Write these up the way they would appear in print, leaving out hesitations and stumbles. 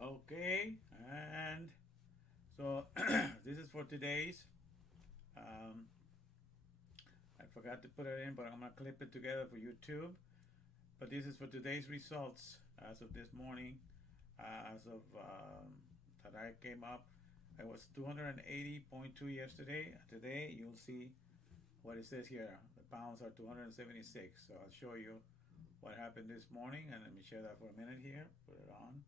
Okay, and so this is for today's. Um, I forgot to put it in, but I'm gonna clip it together for YouTube. But this is for today's results as of this morning. As of that I came up, I was 280.2 yesterday. Today you'll see what it says here. The pounds are 276. So I'll show you what happened this morning, and let me share that for a minute here. Put it on.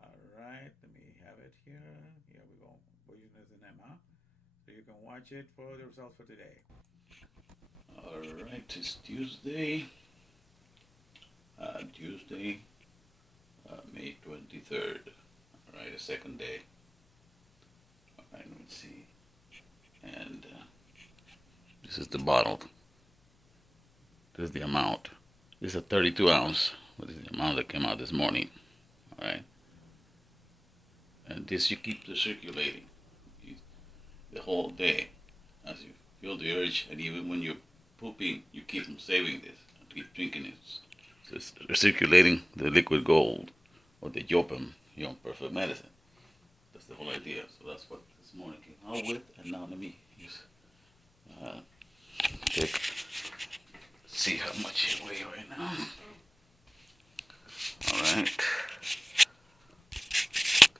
All right, let me have it here. Here we go. We're using this in them, huh? So you can watch it for the results for today. All right, it's Tuesday. May 23rd. All right, the second day. All right, let me see. And this is the bottle. This is the amount. This is a 32 ounce. What is the amount that came out this morning? All right. And this you keep circulating the whole day as you feel the urge, and even when you're pooping, you keep on saving this, keep drinking it. So it's recirculating the liquid gold, or the yopum, perfect medicine. That's the whole idea. So that's what this morning came out with, and now let me just see how much you weigh right now. All right.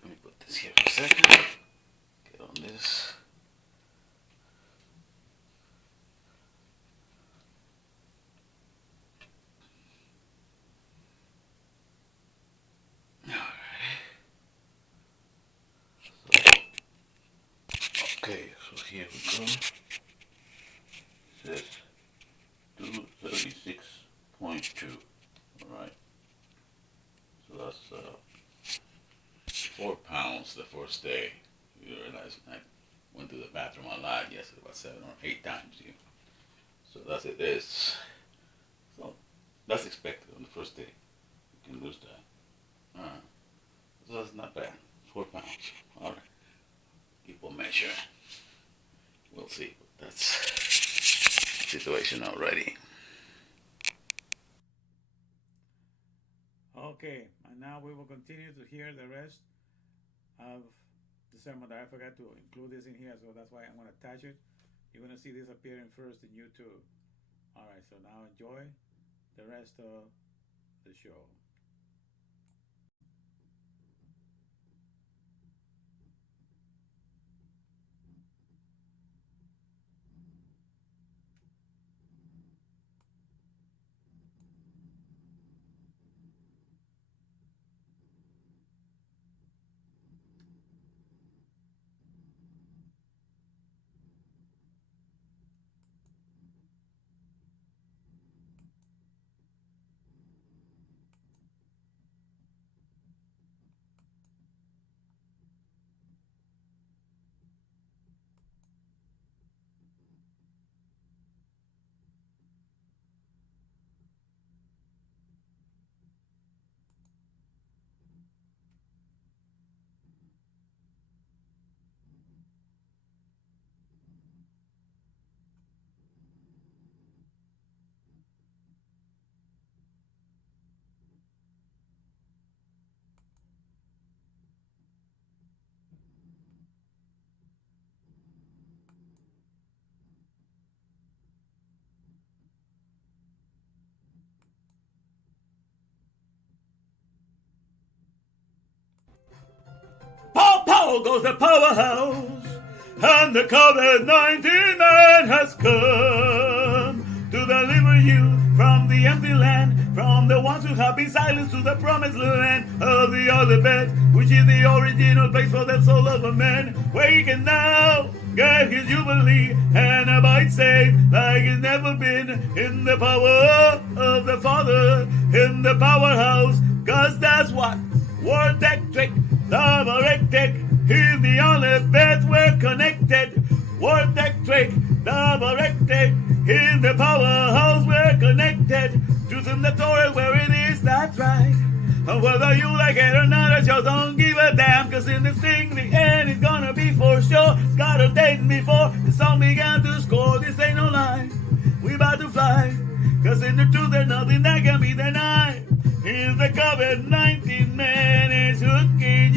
Let me put this here for a second. Get on this. Okay, so here we go. It says 276.2. Alright. So that's 4 pounds the first day. You realize I went to the bathroom a lot yesterday, about 7 or 8 times. So that's it is. So that's expected on the first day. You can lose that. So that's not bad. 4 pounds. Alright. People measure. We'll see. That's the situation already. Okay, and now we will continue to hear the rest of the sermon. I forgot to include this in here, so that's why I'm going to attach it. You're going to see this appearing first in YouTube. Alright, so now enjoy the rest of the show. Pow goes the powerhouse, and the COVID-19-MAN has come to deliver you from the empty land, from the ones who have been silenced to the promised land of the other bed, which is the original place for the soul of a man, where he can now get his jubilee and abide safe like he's never been, in the power of the Father, in the powerhouse, cause that's what Word Electric, Double Electric, in the only bed we're connected. Word Electric, Double Electric, in the powerhouse we're connected. Truth in the Torah where it is, that's right. And whether you like it or not, I just don't give a damn, cause in this thing the end is gonna be for sure. It's got a date before the song began to score. This ain't no lie, we about to fly, cause in the truth there's nothing that can be denied. Is the COVID-19-MAN is hooking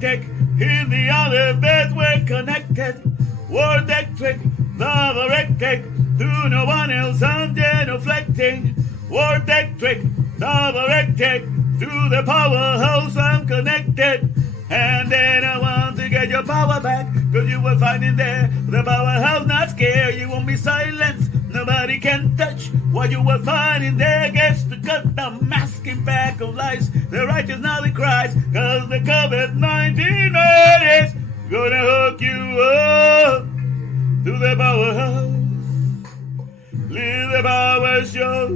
electric. In the alphabet we're connected. Word electric, double electric. To no one else I'm genuflecting. Word electric, double electric. To the powerhouse I'm connected. And then I want to get your power back, cause you will find in there the powerhouse not scared. You won't be silenced, nobody can touch what you will find in there. Gets to cut the masking back of lies. The righteous now they cries, cause the COVID-19 man is gonna hook you up to the powerhouse. Leave the power show,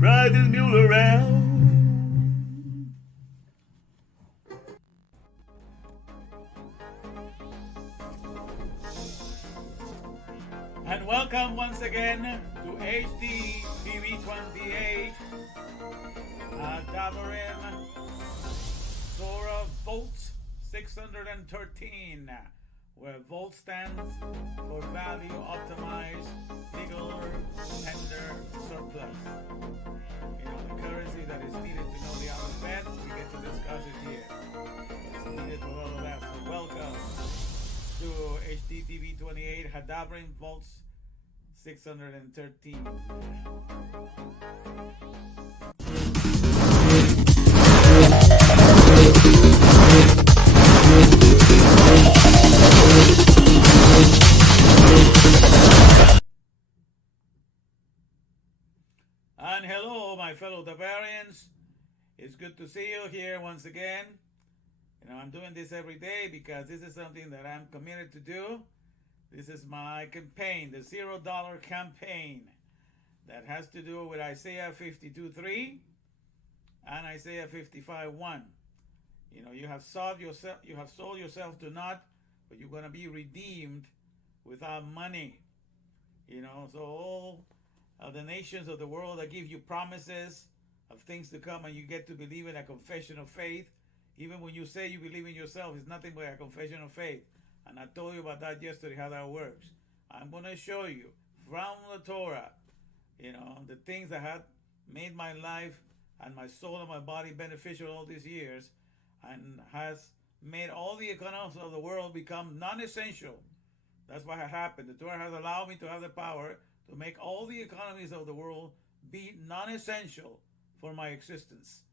ride this mule around. And welcome once again to HD TV 28 Dabarim Torah Volt 613, where Volt stands for value optimized, legal, tender, surplus. The currency that is needed to know the alphabet, we get to discuss it here. It's needed for all of that. So welcome to HD TV 28 Hadabrim Volts 613. And hello, my fellow Davarians. It's good to see you here once again. I'm doing this every day because this is something that I'm committed to do. This is my campaign, the $0 campaign, that has to do with Isaiah 52:3 and Isaiah 55:1. You have sold yourself to naught, but you're going to be redeemed without money. So all of the nations of the world that give you promises of things to come, and you get to believe in a confession of faith. Even when you say you believe in yourself, it's nothing but a confession of faith. And I told you about that yesterday, how that works. I'm going to show you from the Torah, the things that have made my life and my soul and my body beneficial all these years, and has made all the economies of the world become non-essential. That's what has happened. The Torah has allowed me to have the power to make all the economies of the world be non-essential for my existence.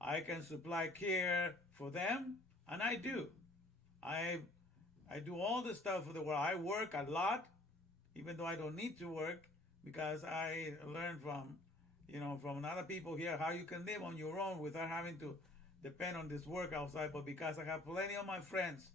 I can supply care for them, and I do. I do all the stuff for the world. I work a lot, even though I don't need to work, because I learned from other people here how you can live on your own without having to depend on this work outside. But because I have plenty of my friends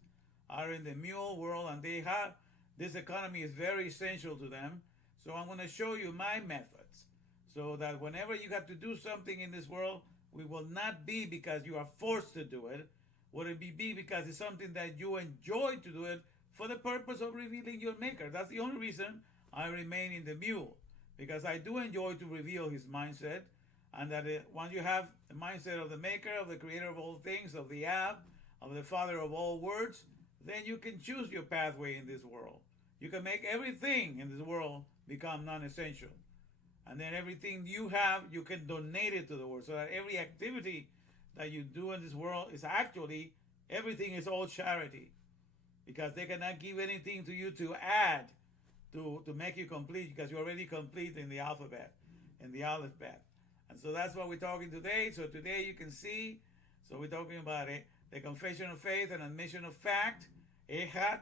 are in the mule world, and they have this economy is very essential to them. So I'm going to show you my methods, so that whenever you have to do something in this world, we will not be because you are forced to do it. Would it be because it's something that you enjoy to do it for the purpose of revealing your maker? That's the only reason I remain in the mule, because I do enjoy to reveal his mindset, and that once you have the mindset of the maker, of the creator of all things, of the Ab, of the father of all words, then you can choose your pathway in this world. You can make everything in this world become non-essential. And then everything you have, you can donate it to the world, so that every activity that you do in this world is actually, everything is all charity, because they cannot give anything to you to add to make you complete, because you're already complete in the alphabet, in the Aleph Bet. And so that's what we're talking today. So today you can see, so we're talking about it, the confession of faith and admission of fact, Ehad,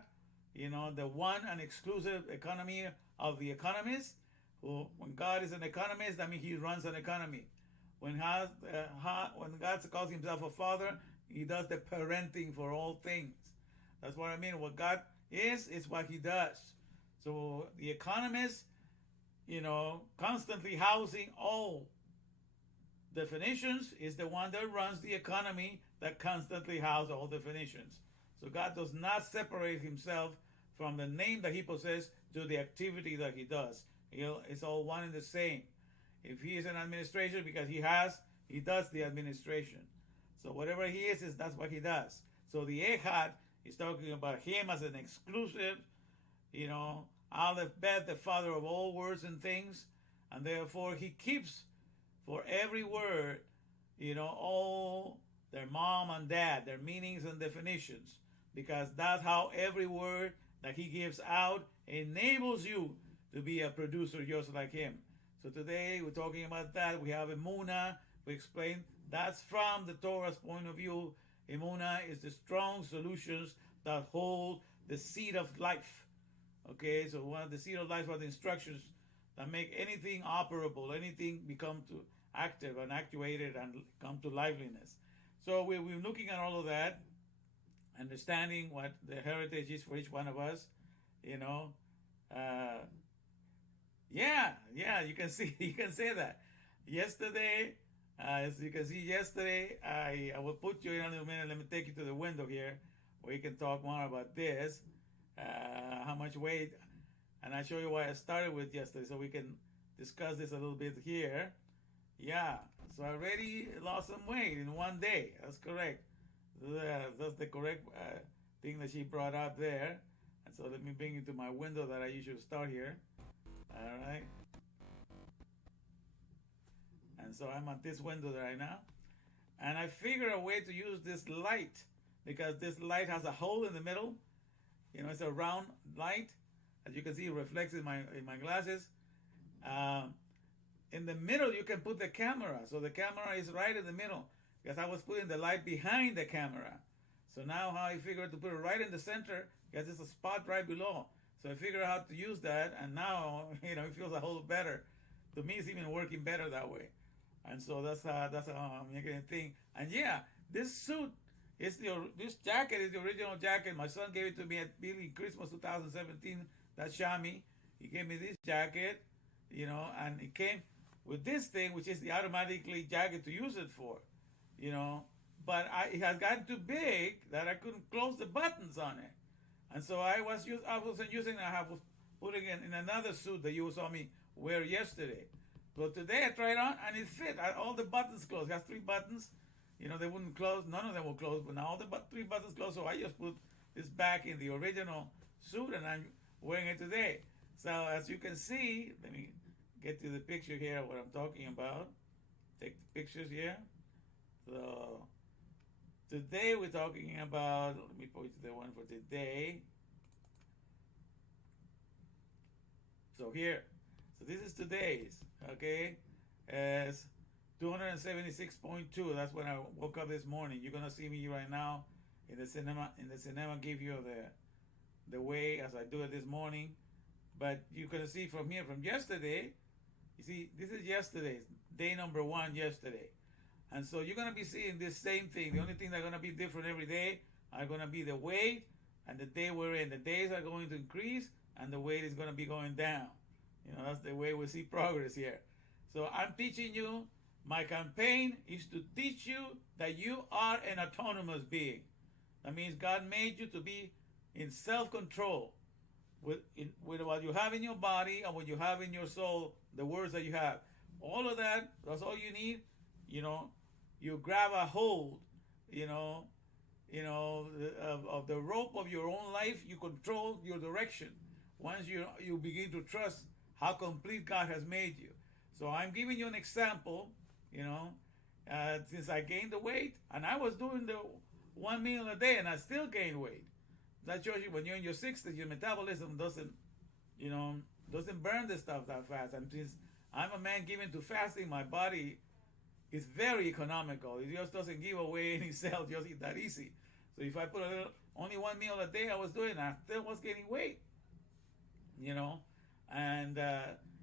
the one and exclusive economy of the economist. When God is an economist, that means he runs an economy. When God calls himself a father, he does the parenting for all things. That's what I mean. What God is what he does. So the economist, constantly housing all definitions, is the one that runs the economy that constantly houses all definitions. So God does not separate himself from the name that he possesses to the activity that he does. It's all one and the same. If he is an administration, because he does the administration. So whatever he is that's what he does. So the Ehad is talking about him as an exclusive, Aleph Bet, the father of all words and things, and therefore he keeps for every word, all their mom and dad, their meanings and definitions, because that's how every word that he gives out enables you to be a producer just like him. So today we're talking about that. We have Emuna. We explain that's from the Torah's point of view. Emuna is the strong solutions that hold the seed of life. Okay, so one of the seed of life are the instructions that make anything operable, anything become to active and actuated and come to liveliness. So we're looking at all of that, understanding what the heritage is for each one of us. You know, yeah, you can see, you can say that. Yesterday, as you can see, yesterday, I will put you in a minute. Let me take you to the window here, where you can talk more about this. How much weight, and I show you what I started with yesterday, so we can discuss this a little bit here. Yeah, so I already lost some weight in one day. That's correct. That's the correct thing that she brought up there. And so let me bring you to my window that I usually start here. All right. And so I'm at this window right now. And I figured a way to use this light, because this light has a hole in the middle. You know, it's a round light. As you can see, it reflects in my glasses. In the middle, you can put the camera. So the camera is right in the middle, because I was putting the light behind the camera. So now how I figured to put it right in the center, because it's a spot right below. So I figured out how to use that, and now, you know, it feels a whole lot better. To me, it's even working better that way. And so that's how I'm making it thing. And yeah, this suit is this jacket is the original jacket. My son gave it to me at Billy Christmas 2017. That's Shami. He gave me this jacket, you know, and it came with this thing, which is the automatically jacket to use it for, you know. But it has gotten too big that I couldn't close the buttons on it, and so I wasn't using it. I was putting it in another suit that you saw me wear yesterday. But today I tried on and it fit. All the buttons closed. It has 3 buttons. You know, they wouldn't close. None of them will close, but now all the 3 buttons close. So I just put this back in the original suit, and I'm wearing it today. So as you can see, let me get to the picture here of what I'm talking about. Take the pictures here. So today we're talking about, let me put the one for today. So here, so this is today's, okay? As 276.2. That's when I woke up this morning. You're gonna see me right now in the cinema. In the cinema, give you the way as I do it this morning. But you're gonna see from here, from yesterday. You see, this is yesterday's day number 1 yesterday, and so you're gonna be seeing this same thing. The only thing that's gonna be different every day are gonna be the weight and the day we're in. The days are going to increase, and the weight is gonna be going down. You know, that's the way we see progress here. So I'm teaching you. My campaign is to teach you that you are an autonomous being. That means God made you to be in self-control with what you have in your body and what you have in your soul, the words that you have. All of that, that's all you need. You know, you grab a hold, of the rope of your own life. You control your direction. Once you begin to trust how complete God has made you. So I'm giving you an example. Since I gained the weight, and I was doing the 1 meal a day, and I still gained weight. That shows you when you're in your 60s, your metabolism doesn't burn the stuff that fast. And since I'm a man given to fasting, my body is very economical. It just doesn't give away any cells, just eat that easy. So if I put only 1 meal a day, I was doing, I still was gaining weight. And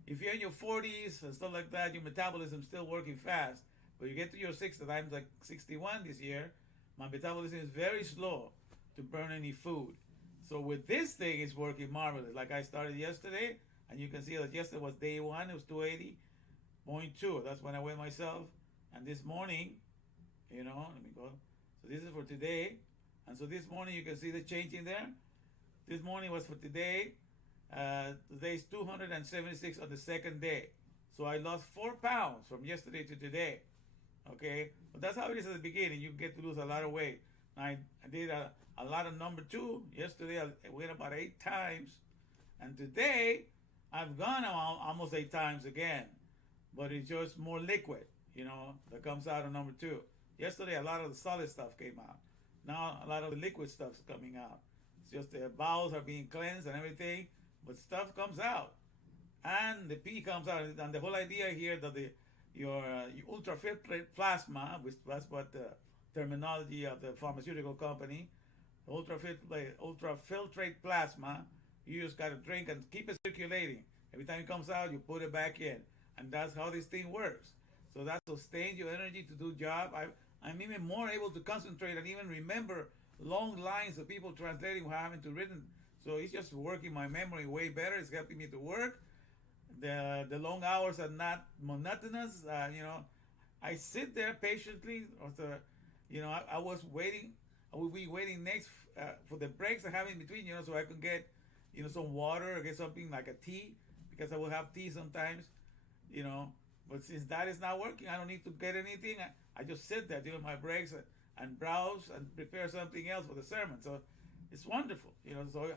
if you're in your 40s and stuff like that, your metabolism's still working fast. But you get to your 60s, I'm like 61 this year, my metabolism is very slow to burn any food. So with this thing, it's working marvelous. Like I started yesterday, and you can see that yesterday was day 1, it was 280.2. That's when I weighed myself. And this morning, let me go. So this is for today. And so this morning, you can see the change in there. This morning was for today. Today's 276 on the second day. So I lost 4 pounds from yesterday to today. Okay? But that's how it is at the beginning. You get to lose a lot of weight. I did a lot of number 2. Yesterday I weighed about 8 times. And today I've gone almost 8 times again. But it's just more liquid, that comes out of number 2. Yesterday, a lot of the solid stuff came out. Now, a lot of the liquid stuff's coming out. It's just the bowels are being cleansed and everything, but stuff comes out, and the pee comes out. And the whole idea here that your ultrafiltrate plasma, which that's what the terminology of the pharmaceutical company, ultrafiltrate plasma, you just gotta drink and keep it circulating. Every time it comes out, you put it back in, and that's how this thing works. So that sustains your energy to do job. I'm even more able to concentrate and even remember long lines of people translating what I haven't written. So it's just working my memory way better. It's helping me to work. The long hours are not monotonous. I sit there patiently. I was waiting. I will be waiting next for the breaks I have in between. So I can get some water or get something like a tea, because I will have tea sometimes. But since that is not working, I don't need to get anything. I just sit there during my breaks and browse and prepare something else for the sermon. So it's wonderful. So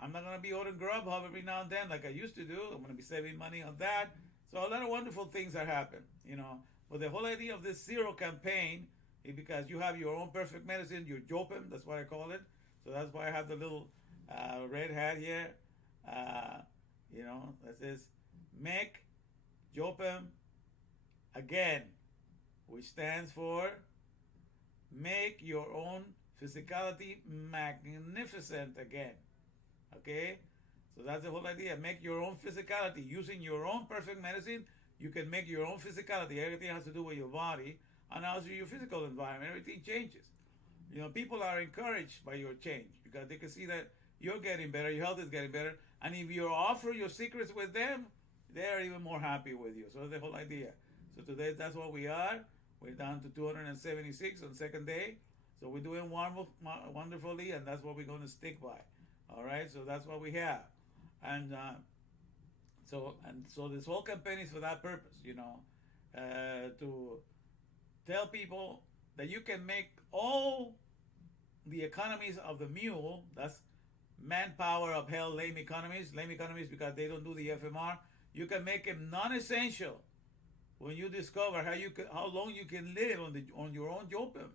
I'm not going to be ordering Grubhub every now and then like I used to do. I'm going to be saving money on that. So a lot of wonderful things are happening. But the whole idea of this zero campaign is because you have your own perfect medicine, your Jopim, that's what I call it. So that's why I have the little red hat here. That says, make Jopim again, which stands for make your own physicality magnificent again. Okay? So that's the whole idea. Make your own physicality. Using your own perfect medicine, you can make your own physicality. Everything has to do with your body and also your physical environment. Everything changes. People are encouraged by your change because they can see that you're getting better, your health is getting better, and if you offer your secrets with them, they're even more happy with you. So that's the whole idea. So today, that's what we are. We're down to 276 on the second day. So we're doing wonderfully, and that's what we're going to stick by. All right, so that's what we have. And so this whole campaign is for that purpose, to tell people that you can make all the economies of the mule, that's manpower upheld lame economies because they don't do the FMR, you can make them non-essential when you discover how long you can live on your own Jopim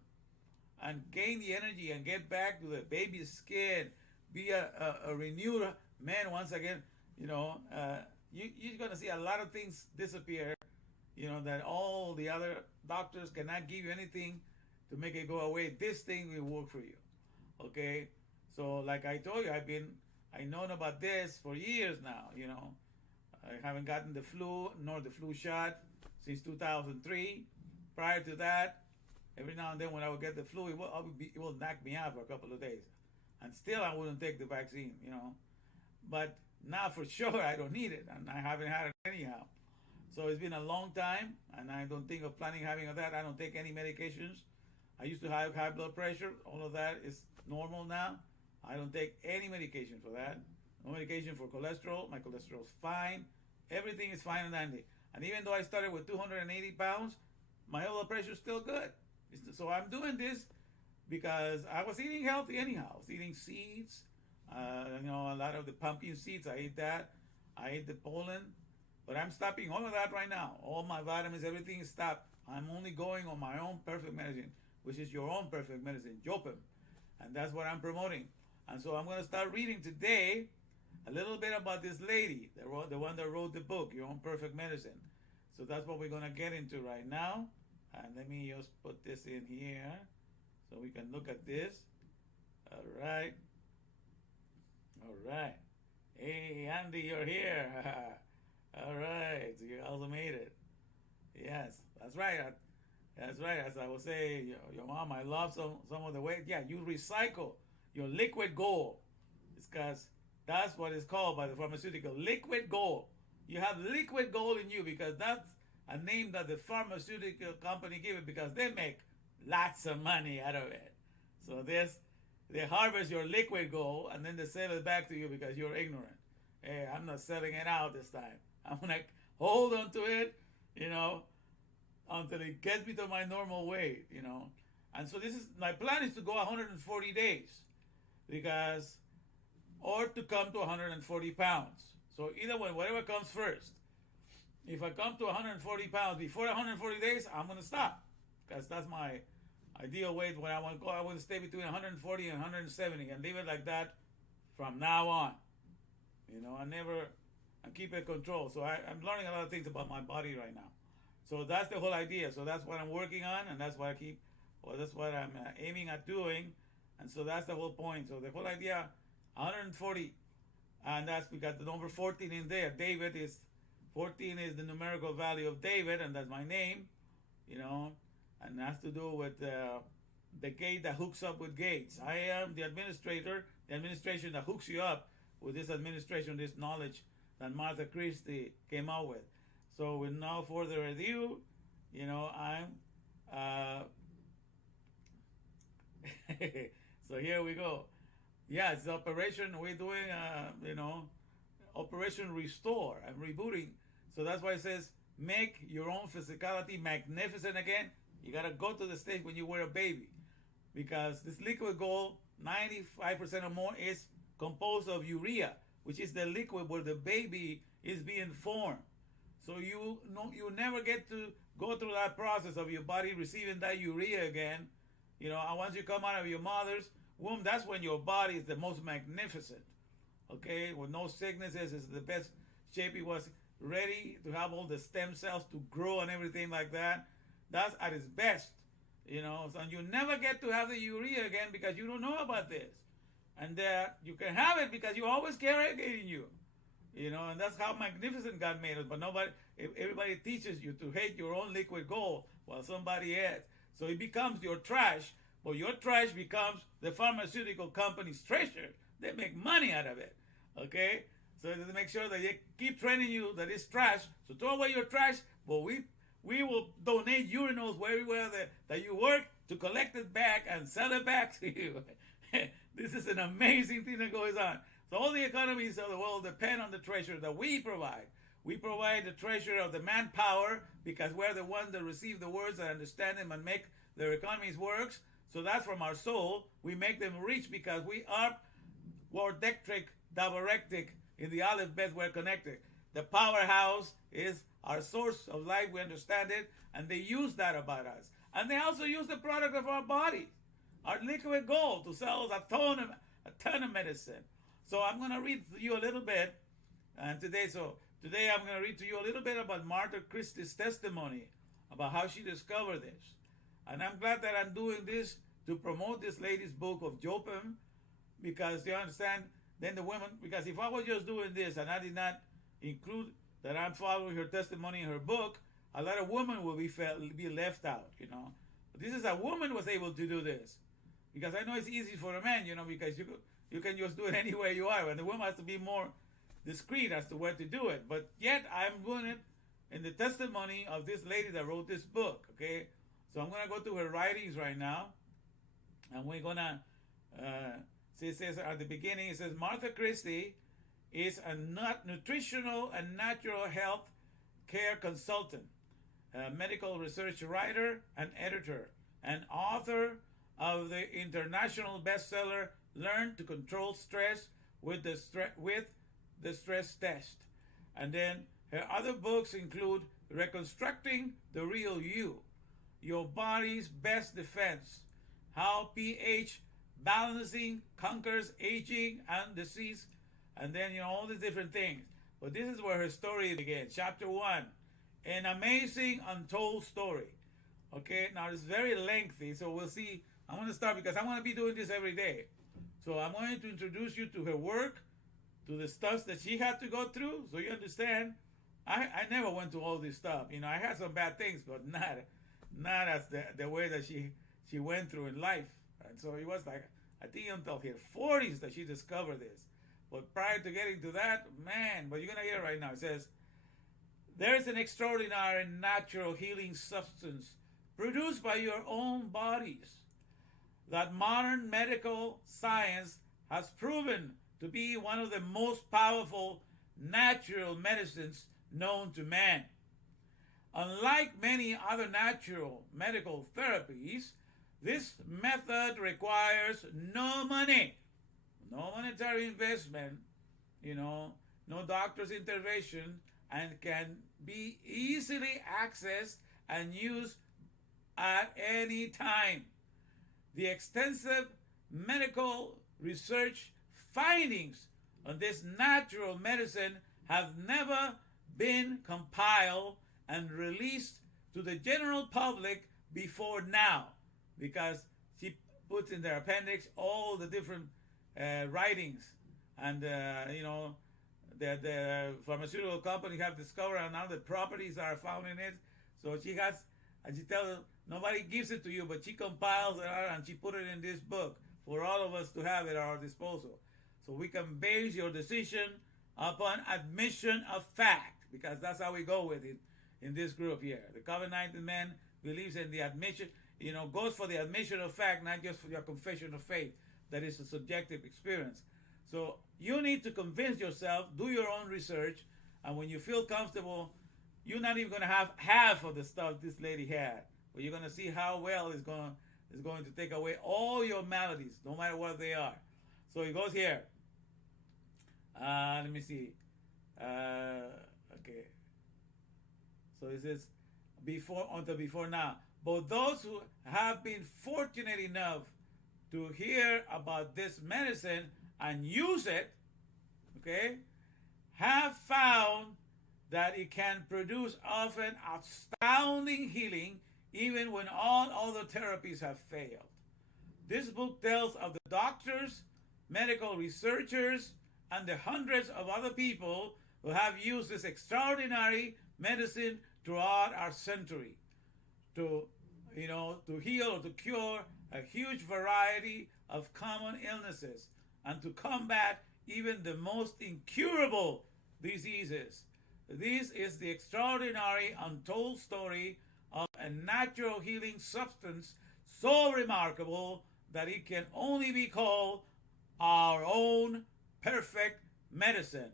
and gain the energy and get back to the baby skin, be a renewed man once again. You're going to see a lot of things disappear, that all the other doctors cannot give you anything to make it go away. This thing will work for you. Okay? So like I told you, I've known about this for years now, I haven't gotten the flu nor the flu shot since 2003. Prior to that, every now and then when I would get the flu, it will knock me out for a couple of days. And still I wouldn't take the vaccine, But now for sure I don't need it, and I haven't had it anyhow. So it's been a long time, and I don't think of planning having that. I don't take any medications. I used to have high blood pressure. All of that is normal now. I don't take any medication for that. No medication for cholesterol. My cholesterol's fine. Everything is fine and dandy. And even though I started with 280 pounds, my blood pressure is still good. So I'm doing this because I was eating healthy anyhow. I was eating seeds, a lot of the pumpkin seeds. I ate that. I ate the pollen. But I'm stopping all of that right now. All my vitamins, everything is stopped. I'm only going on my own perfect medicine, which is your own perfect medicine, Jopim. And that's what I'm promoting. And so I'm going to start reading today a little bit about this lady, the one that wrote the book, Your Own Perfect Medicine. So that's what we're going to get into right now. And let me just put this in here so we can look at this. All right. Hey, Andy, you're here. All right. So you also made it. Yes, that's right. That's right. As I was saying, your mom, I love some of the way. Yeah, you recycle your liquid gold. It's because that's what it's called by the pharmaceutical. Liquid gold. You have liquid gold in you because that's a name that the pharmaceutical company gave it because they make lots of money out of it. So they harvest your liquid gold and then they sell it back to you because you're ignorant. Hey, I'm not selling it out this time. I'm going to hold on to it, until it gets me to my normal weight, And so my plan is to go 140 days or to come to 140 pounds. So either way, whatever comes first. If I come to 140 pounds before 140 days, I'm going to stop because that's Ideal weight when I want to go, I want to stay between 140 and 170 and leave it like that from now on. I keep it control. So I'm learning a lot of things about my body right now. So that's the whole idea. So that's what I'm working on, and that's what that's what I'm aiming at doing. And so that's the whole point. So the whole idea, 140, and that's because the number 14 in there. David is 14 is the numerical value of David, and that's my name. And it has to do with the gate that hooks up with gates. I am the administrator, the administration that hooks you up with this administration, this knowledge that Martha Christy came out with. So with no further ado, I'm so here we go. Yeah, it's operation. We're doing Operation Restore. I'm rebooting. So that's why it says make your own physicality magnificent again. You gotta go to the stage when you were a baby, because this liquid gold, 95% or more, is composed of urea, which is the liquid where the baby is being formed. So you never get to go through that process of your body receiving that urea again. And once you come out of your mother's womb, that's when your body is the most magnificent. Okay, with no sicknesses, it's the best shape. It was ready to have all the stem cells to grow and everything like that. That's at its best. So you never get to have the urea again because you don't know about this. And you can have it because you always carry it in you. And that's how magnificent God made us. But everybody teaches you to hate your own liquid gold while somebody else. So it becomes your trash, but your trash becomes the pharmaceutical company's treasure. They make money out of it. Okay? So to make sure that they keep training you that it's trash. So throw away your trash, but we will donate urinals everywhere that you work to collect it back and sell it back to you. This is an amazing thing that goes on. So all the economies of the world depend on the treasure that we provide. We provide the treasure of the manpower because we're the ones that receive the words and understand them and make their economies work. So that's from our soul. We make them rich because we are wordectric, double-rectic. In the alphabet, we're connected. The powerhouse is our source of life. We understand it, and they use that about us. And they also use the product of our bodies, our liquid gold, to sell us a ton of medicine. So I'm going to read to you a little bit, and today I'm going to read to you a little bit about Martha Christy's testimony about how she discovered this. And I'm glad that I'm doing this to promote this lady's book of Jopim, because you understand, then the women, because if I was just doing this and I did not include that I'm following her testimony in her book, a lot of women will be left out, But this is a woman was able to do this. Because I know it's easy for a man, because you can just do it anywhere you are. And the woman has to be more discreet as to where to do it. But yet I'm doing it in the testimony of this lady that wrote this book, okay? So I'm going to go to her writings right now. And we're going to, it says at the beginning, it says, Martha Christy is a nutritional and natural health care consultant, a medical research writer and editor, and author of the international bestseller Learn to Control Stress with the Stress Test. And then her other books include Reconstructing the Real You, Your Body's Best Defense, How pH Balancing Conquers Aging and Disease, and then all these different things. But this is where her story begins. Chapter 1, An Amazing Untold Story. Okay, now it's very lengthy, so we'll see. I'm going to start because I'm going to be doing this every day. So I'm going to introduce you to her work, to the stuff that she had to go through, so you understand. I never went through all this stuff. I had some bad things, but not as the way that she went through in life. And so it was like, I think until her 40s that she discovered this. But prior to getting to that, man, but you're going to hear right now. It says, there is an extraordinary natural healing substance produced by your own bodies that modern medical science has proven to be one of the most powerful natural medicines known to man. Unlike many other natural medical therapies, this method requires no money, no monetary investment, no doctor's intervention, and can be easily accessed and used at any time. The extensive medical research findings on this natural medicine have never been compiled and released to the general public before now, because she puts in their appendix all the different writings and the pharmaceutical companies have discovered and now the properties that are found in it. So she has, and she tells nobody gives it to you, but she compiles it and she put it in this book for all of us to have at our disposal. So we can base your decision upon admission of fact, because that's how we go with it in this group here. The COVID-19-MAN believes in the admission, goes for the admission of fact, not just for your confession of faith. That is a subjective experience. So you need to convince yourself, do your own research, and when you feel comfortable, you're not even going to have half of the stuff this lady had, but you're going to see how well it's going to take away all your maladies, no matter what they are. So it goes here. Let me see. Okay. So it says before now. But those who have been fortunate enough to hear about this medicine and use it, okay, have found that it can produce often astounding healing even when all other therapies have failed. This book tells of the doctors, medical researchers, and the hundreds of other people who have used this extraordinary medicine throughout our century to heal or to cure a huge variety of common illnesses and to combat even the most incurable diseases. This is the extraordinary untold story of a natural healing substance so remarkable that it can only be called our own perfect medicine.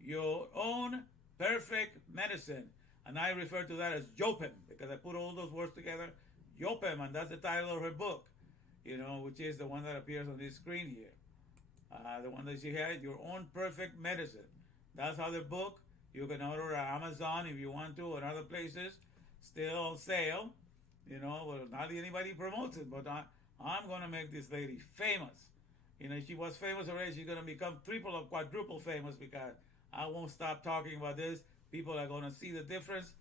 Your own perfect medicine. And I refer to that as Yopem, because I put all those words together. Yopem, and that's the title of her book, which is the one that appears on this screen here. The one that she had, Your Own Perfect Medicine. That's how the book, you can order at Amazon if you want to, and other places, still on sale. Well, not anybody promotes it, but I'm going to make this lady famous. She was famous already. She's going to become triple or quadruple famous, because I won't stop talking about this. People are going to see the difference.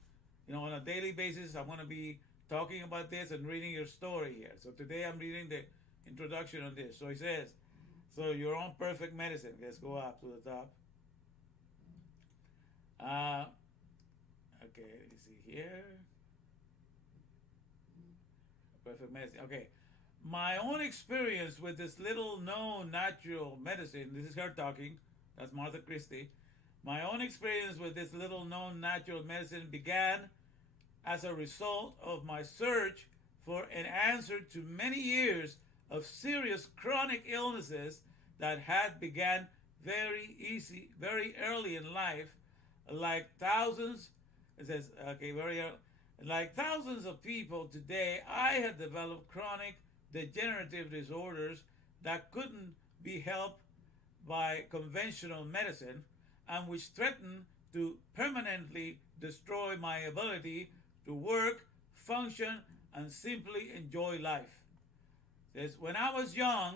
On a daily basis, I'm going to be talking about this and reading your story here. So today I'm reading the introduction on this. So it says, so Your Own Perfect Medicine. Let's go up to the top. Okay, let me see here. Perfect medicine. Okay. My own experience with this little known natural medicine, this is her talking, that's Martha Christy. My own experience with this little known natural medicine began as a result of my search for an answer to many years of serious chronic illnesses that had began very early in life, like thousands, it says, okay, like thousands of people today, I had developed chronic degenerative disorders that couldn't be helped by conventional medicine and which threatened to permanently destroy my ability to work, function, and simply enjoy life. It says, when I was young,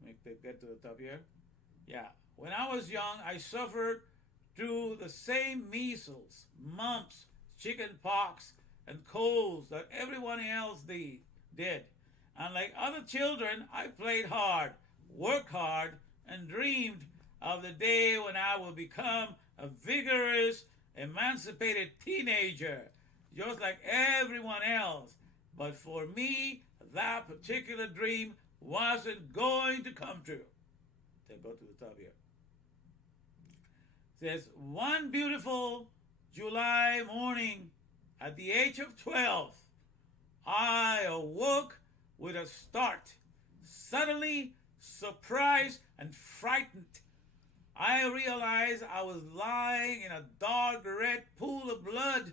let me get to the top here. Yeah, when I was young, I suffered through the same measles, mumps, chicken pox, and colds that everyone else did. And like other children, I played hard, worked hard, and dreamed of the day when I will become a vigorous, emancipated teenager, just like everyone else. But for me, that particular dream wasn't going to come true. Then go to the top here. It says, one beautiful July morning at the age of 12, I awoke with a start, suddenly surprised and frightened. I realized I was lying in a dark red pool of blood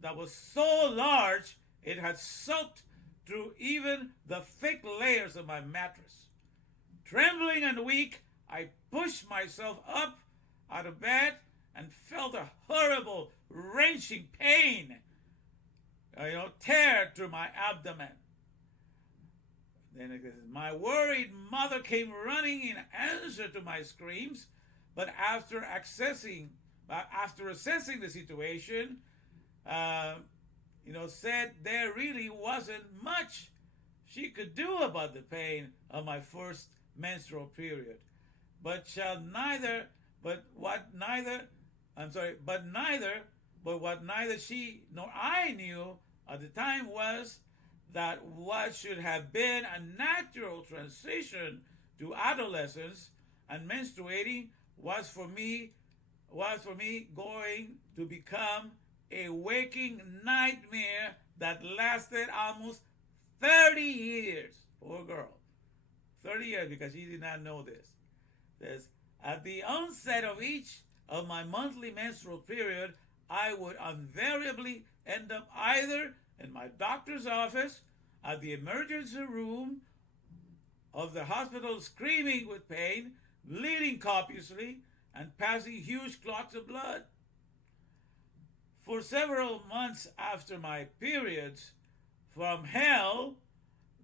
that was so large it had soaked through even the thick layers of my mattress. Trembling and weak, I pushed myself up out of bed and felt a horrible, wrenching pain, tear through my abdomen. Then it says, my worried mother came running in answer to my screams, but after assessing the situation, said there really wasn't much she could do about the pain of my first menstrual period. But what neither she nor I knew at the time was that what should have been a natural transition to adolescence and menstruating was for me going to become a waking nightmare that lasted almost 30 years. Poor girl. 30 years, because she did not know this. Says, at the onset of each of my monthly menstrual period, I would invariably end up either in my doctor's office, at the emergency room of the hospital, screaming with pain, bleeding copiously, and passing huge clots of blood. For several months after my periods from hell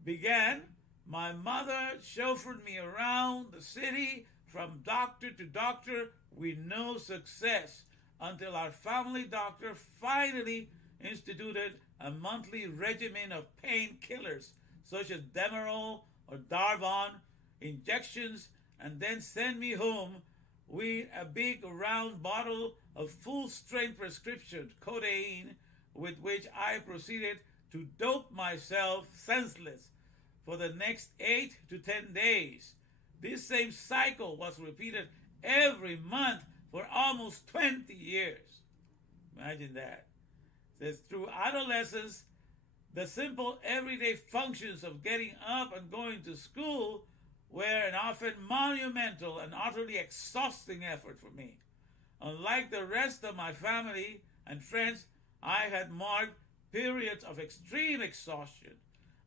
began, my mother chauffeured me around the city from doctor to doctor with no success, until our family doctor finally instituted a monthly regimen of painkillers such as Demerol or Darvon injections, and then sent me home with a big round bottle of full-strength prescription codeine, with which I proceeded to dope myself senseless for the next 8 to 10 days. This same cycle was repeated every month for almost 20 years. Imagine that. It says, through adolescence, the simple everyday functions of getting up and going to school were an often monumental and utterly exhausting effort for me. Unlike the rest of my family and friends, I had marked periods of extreme exhaustion.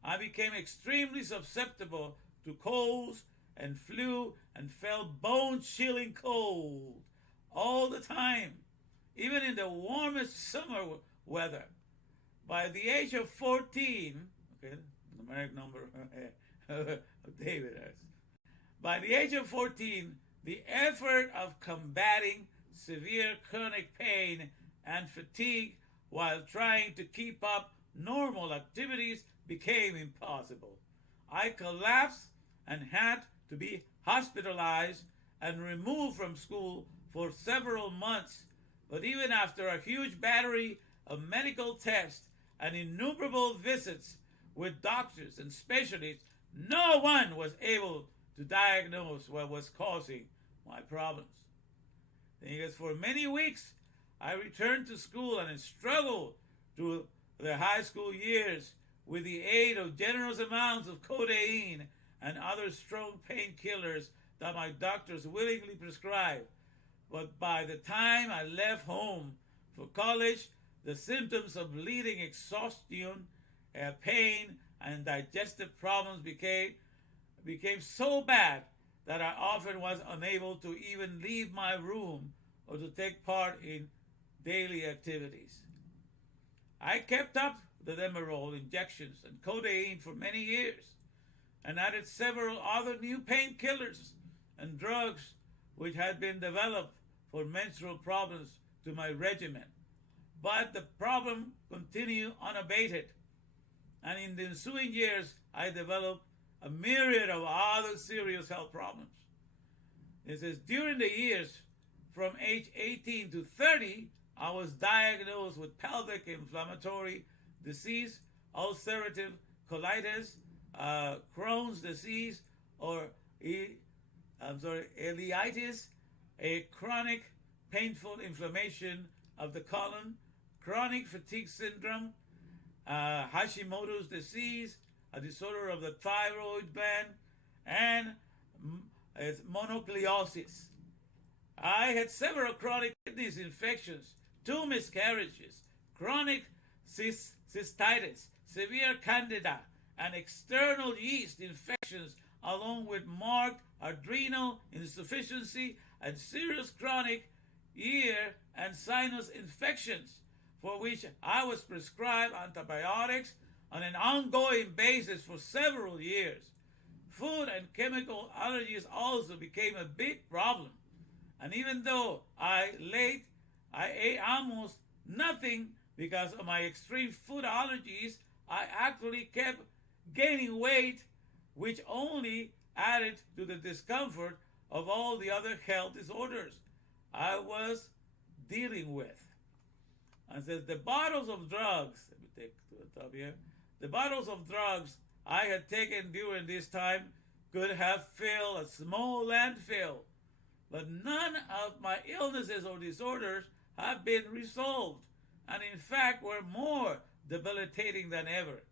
I became extremely susceptible to colds and flu and felt bone-chilling cold all the time, even in the warmest summer weather. By the age of 14, okay, numeric number of David. By the age of 14, the effort of combating severe chronic pain and fatigue while trying to keep up normal activities became impossible. I collapsed and had to be hospitalized and removed from school for several months. But even after a huge battery of medical tests and innumerable visits with doctors and specialists, no one was able to diagnose what was causing my problems. Because for many weeks, I returned to school and struggled through the high school years with the aid of generous amounts of codeine and other strong painkillers that my doctors willingly prescribed. But by the time I left home for college, the symptoms of bleeding, exhaustion, pain, and digestive problems became so bad that I often was unable to even leave my room or to take part in daily activities. I kept up the Demerol injections and codeine for many years, and added several other new painkillers and drugs which had been developed for menstrual problems to my regimen. But the problem continued unabated, and in the ensuing years, I developed a myriad of other serious health problems. It says, during the years from age 18 to 30, I was diagnosed with pelvic inflammatory disease, ulcerative colitis, Crohn's disease, or ileitis, a chronic painful inflammation of the colon, chronic fatigue syndrome, Hashimoto's disease, a disorder of the thyroid gland, and mononucleosis. I had several chronic kidney infections, 2 miscarriages, chronic cystitis, severe candida, and external yeast infections, along with marked adrenal insufficiency and serious chronic ear and sinus infections, for which I was prescribed antibiotics on an ongoing basis for several years. food and chemical allergies also became a big problem. And even though I ate almost nothing because of my extreme food allergies, I actually kept gaining weight, which only added to the discomfort of all the other health disorders I was dealing with. And says the bottles of drugs, let me take to the top here, the bottles of drugs I had taken during this time could have filled a small landfill, but none of my illnesses or disorders have been resolved, and in fact were more debilitating than ever.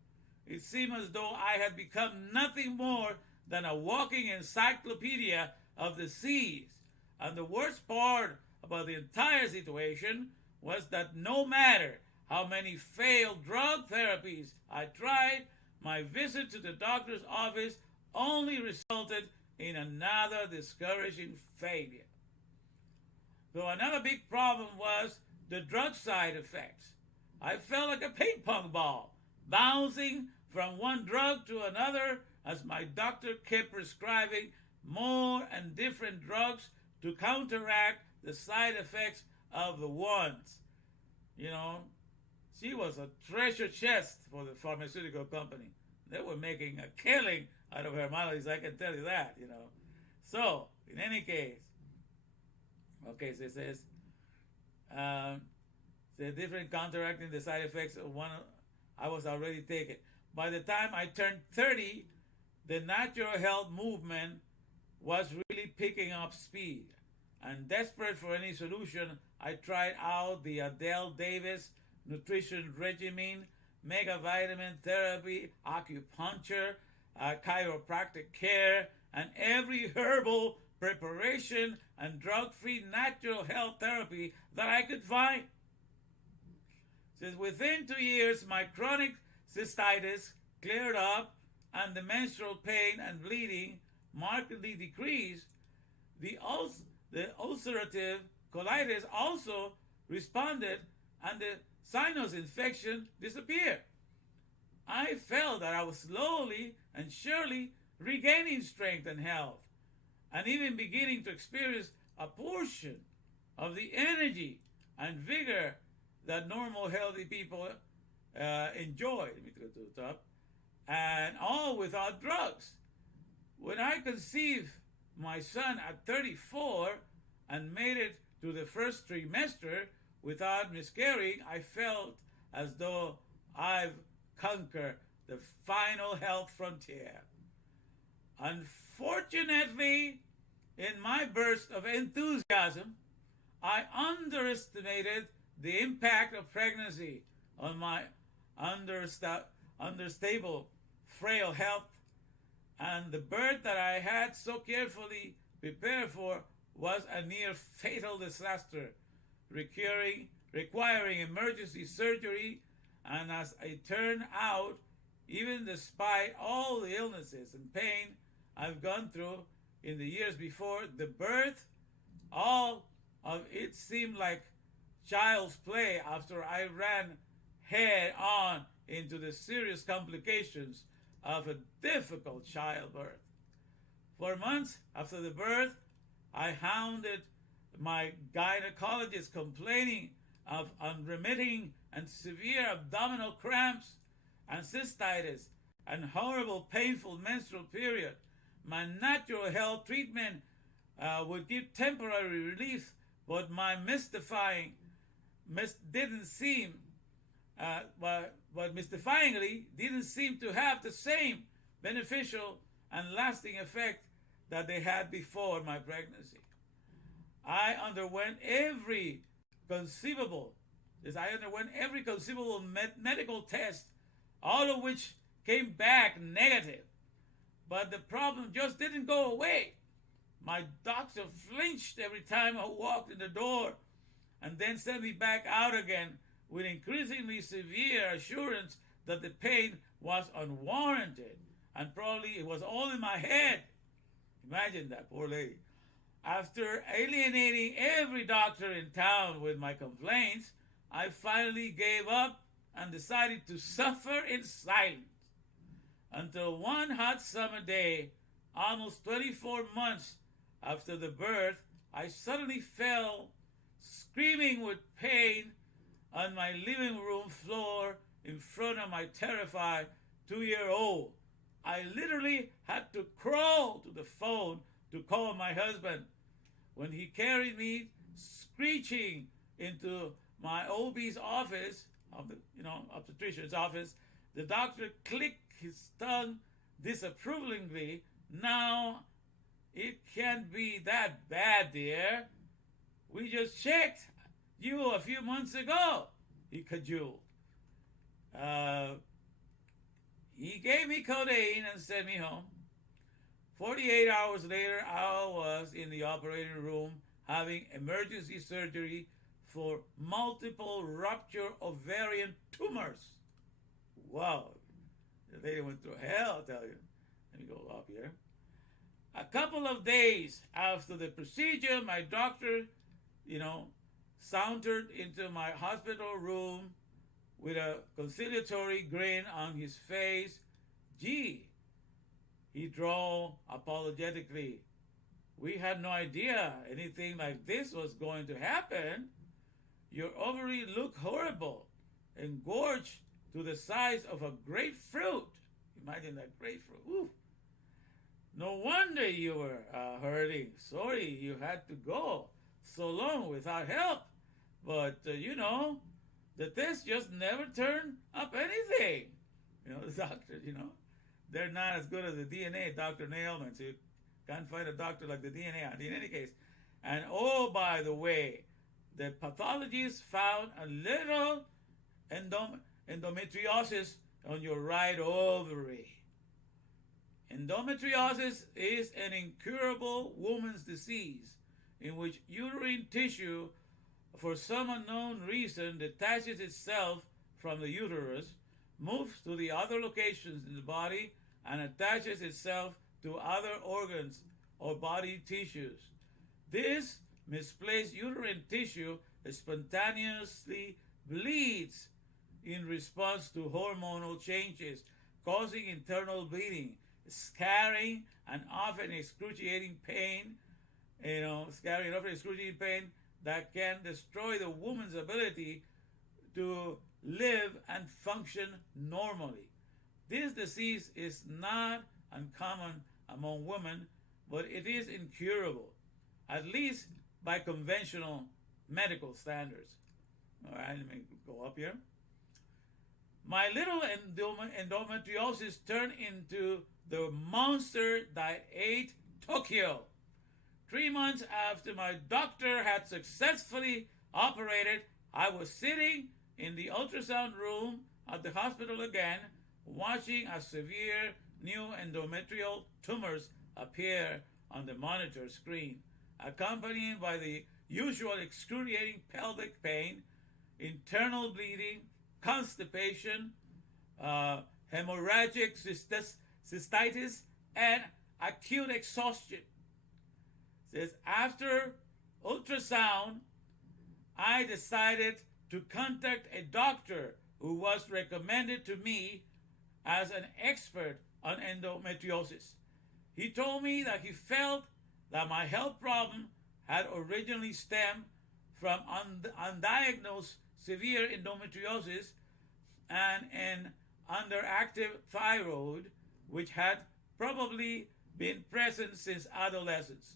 It seemed as though I had become nothing more than a walking encyclopedia of disease. And the worst part about the entire situation was that no matter how many failed drug therapies I tried, my visit to the doctor's office only resulted in another discouraging failure. So another big problem was the drug side effects. I felt like a ping pong ball, bouncing from one drug to another as my doctor kept prescribing more and different drugs to counteract the side effects of the ones. You know, she was a treasure chest for the pharmaceutical company. They were making a killing out of her maladies, I can tell you that, you know. So, in any case, okay, so it says, the different counteracting the side effects of one I was already taking. By the time I turned 30, the natural health movement was really picking up speed. And desperate for any solution, I tried out the Adele Davis nutrition regimen, mega vitamin therapy, acupuncture, chiropractic care, and every herbal preparation and drug-free natural health therapy that I could find. Since within 2 years, my chronic cystitis cleared up and the menstrual pain and bleeding markedly decreased, the ulcerative colitis also responded and the sinus infection disappeared. I felt that I was slowly and surely regaining strength and health, and even beginning to experience a portion of the energy and vigor that normal healthy people enjoy. Let me go to the top. And all without drugs. When I conceived my son at 34 and made it to the first trimester without miscarrying, I felt as though I've conquered the final health frontier. Unfortunately, in my burst of enthusiasm, I underestimated the impact of pregnancy on my understable, frail health, and the birth that I had so carefully prepared for was a near fatal disaster, requiring emergency surgery, and as it turned out, even despite all the illnesses and pain I've gone through in the years before the birth, all of it seemed like child's play after I ran head on into the serious complications of a difficult childbirth. For months after the birth, I hounded my gynecologist complaining of unremitting and severe abdominal cramps and cystitis and horrible painful menstrual period. My natural health treatment would give temporary relief, but my mystifyingly didn't seem to have the same beneficial and lasting effect that they had before my pregnancy. I underwent every conceivable medical test, all of which came back negative. But the problem just didn't go away. My doctor flinched every time I walked in the door and then sent me back out again with increasingly severe assurance that the pain was unwarranted and probably it was all in my head. Imagine that, poor lady. After alienating every doctor in town with my complaints, I finally gave up and decided to suffer in silence until one hot summer day almost 24 months after the birth, I suddenly fell screaming with pain on my living room floor in front of my terrified 2-year-old. I literally had to crawl to the phone to call my husband. When he carried me screeching into my OB's office, obstetrician's office, the doctor clicked his tongue disapprovingly. "Now, it can't be that bad, dear. We just checked you a few months ago," he cajoled. He gave me codeine and sent me home. 48 hours later, I was in the operating room having emergency surgery for multiple rupture ovarian tumors. Wow. The lady went through hell, I'll tell you. Let me go up here. A couple of days after the procedure, my doctor, sauntered into my hospital room with a conciliatory grin on his face. "Gee," he drawled apologetically, "we had no idea anything like this was going to happen. Your ovary look horrible, engorged to the size of a grapefruit." Imagine that grapefruit. Ooh. "No wonder you were hurting. Sorry you had to go so long without help. But, the test just never turned up anything." The doctors, they're not as good as the DNA, Dr. Ailments. You can't find a doctor like the DNA in any case. And oh, by the way, the pathologist found a little endometriosis on your right ovary. Endometriosis is an incurable woman's disease in which uterine tissue, for some unknown reason, detaches itself from the uterus, moves to the other locations in the body, and attaches itself to other organs or body tissues. This misplaced uterine tissue spontaneously bleeds in response to hormonal changes, causing internal bleeding, scarring, and often excruciating pain, that can destroy the woman's ability to live and function normally. This disease is not uncommon among women, but it is incurable, at least by conventional medical standards. All right, let me go up here. My little endometriosis turned into the monster that ate Tokyo. 3 months after my doctor had successfully operated, I was sitting in the ultrasound room at the hospital again, watching a severe new endometrial tumors appear on the monitor screen, accompanied by the usual excruciating pelvic pain, internal bleeding, constipation, hemorrhagic cystitis, and acute exhaustion. It says, after ultrasound, I decided to contact a doctor who was recommended to me as an expert on endometriosis. He told me that he felt that my health problem had originally stemmed from undiagnosed severe endometriosis and an underactive thyroid, which had probably been present since adolescence.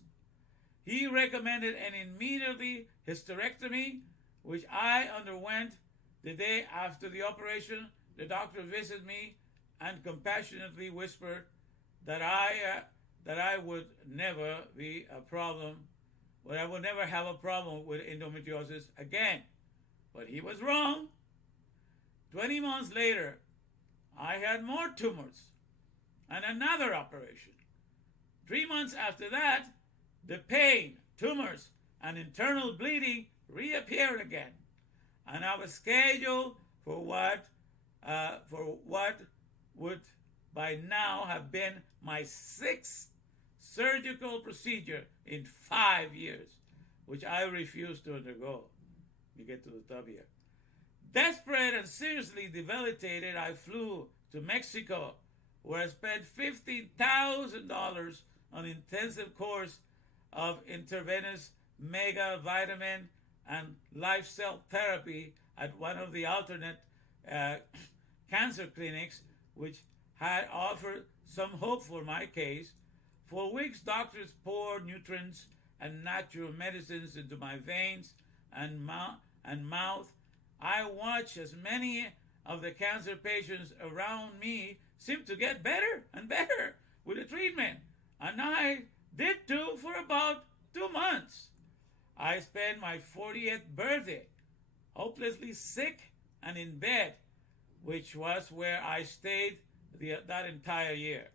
He recommended an immediate hysterectomy, which I underwent the day after the operation. The doctor visited me and compassionately whispered that I would never be a problem, but I would never have a problem with endometriosis again. But he was wrong. 20 months later, I had more tumors and another operation. 3 months after that, the pain, tumors, and internal bleeding reappeared again, and I was scheduled for what would by now have been my 6th surgical procedure in 5 years, which I refused to undergo. You get to the top here. Desperate and seriously debilitated, I flew to Mexico, where I spent $50,000 on intensive course of intravenous mega vitamin and life cell therapy at one of the alternate cancer clinics, which had offered some hope for my case. For weeks, doctors poured nutrients and natural medicines into my veins and mouth. I watched as many of the cancer patients around me seemed to get better and better with the treatment, and I did too for about 2 months. I spent my 40th birthday hopelessly sick and in bed, which was where I stayed that entire year.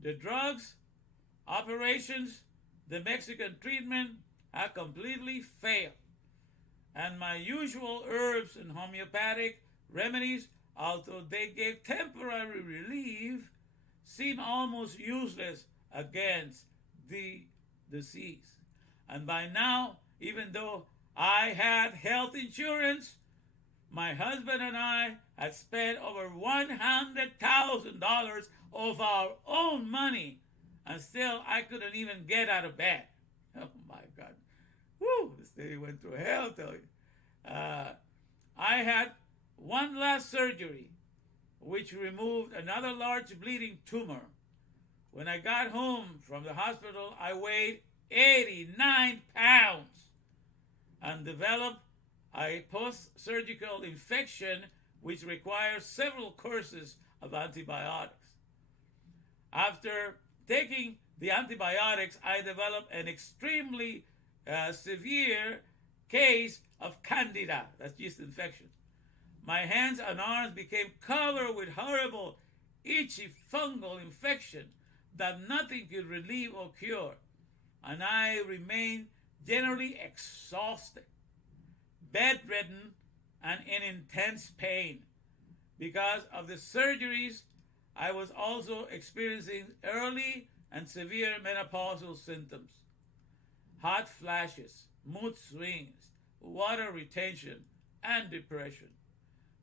The drugs, operations, the Mexican treatment had completely failed, and my usual herbs and homeopathic remedies, although they gave temporary relief, seemed almost useless against the disease. And by now, even though I had health insurance, my husband and I had spent over $100,000 of our own money, and still I couldn't even get out of bed. Oh my God. Woo, this day went through hell, tell you. I had one last surgery, which removed another large bleeding tumor. When I got home from the hospital, I weighed 89 pounds and developed a post-surgical infection which requires several courses of antibiotics. After taking the antibiotics, I developed an extremely severe case of candida, that's yeast infection. My hands and arms became covered with horrible, itchy fungal infection that nothing could relieve or cure, and I remained generally exhausted, bedridden, and in intense pain. Because of the surgeries, I was also experiencing early and severe menopausal symptoms, hot flashes, mood swings, water retention, and depression.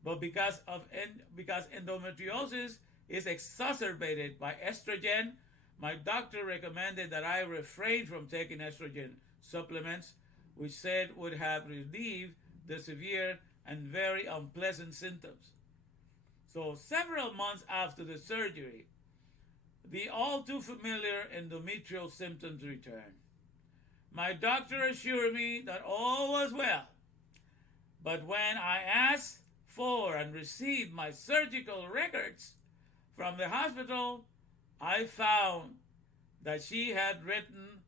But because endometriosis is exacerbated by estrogen, my doctor recommended that I refrain from taking estrogen supplements, which said would have relieved the severe and very unpleasant symptoms. So several months after the surgery, the all too familiar endometrial symptoms returned. My doctor assured me that all was well, but when I asked for and received my surgical records from the hospital, I found that she had written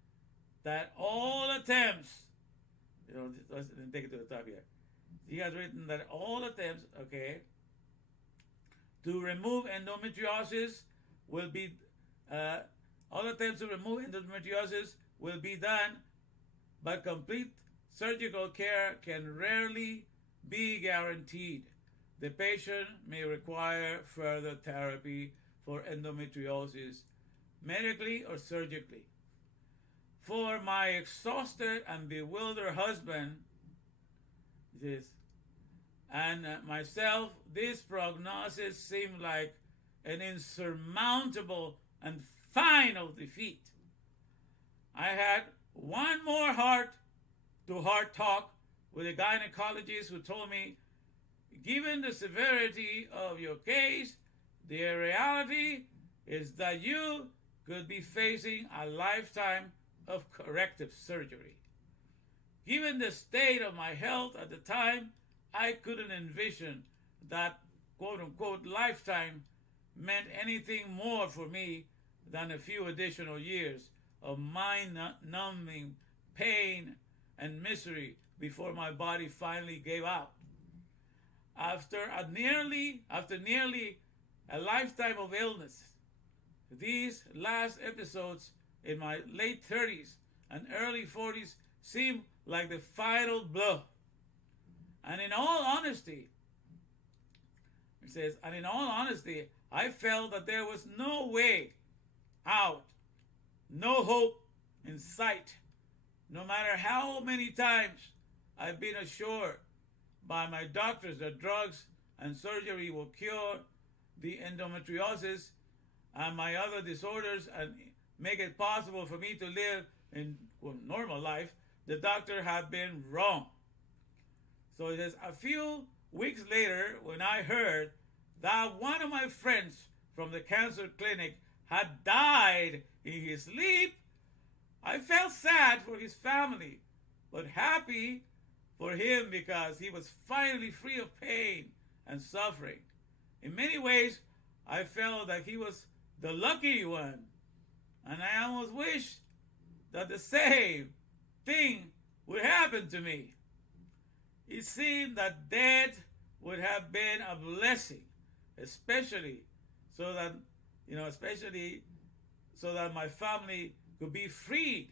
that all attempts, let's take it to the top here. She has written that all attempts, to remove endometriosis will be, done, but complete surgical care can rarely be guaranteed. The patient may require further therapy for endometriosis, medically or surgically. For my exhausted and bewildered husband, and myself, this prognosis seemed like an insurmountable and final defeat. I had one more heart-to-heart talk with a gynecologist who told me, given the severity of your case, the reality is that you could be facing a lifetime of corrective surgery. Given the state of my health at the time, I couldn't envision that quote-unquote lifetime meant anything more for me than a few additional years of mind-numbing pain and misery before my body finally gave out. After nearly a lifetime of illness, these last episodes in my late 30s and early 40s seemed like the final blow. And in all honesty, it says, I felt that there was no way out, no hope in sight, no matter how many times I've been assured by my doctors that drugs and surgery will cure the endometriosis. and my other disorders and make it possible for me to live in normal life, the doctor had been wrong. So it is a few weeks later when I heard that one of my friends from the cancer clinic had died in his sleep, I felt sad for his family, but happy for him because he was finally free of pain and suffering. In many ways, I felt that he was the lucky one, and I almost wished that the same thing would happen to me. It seemed that death would have been a blessing, especially so that my family could be freed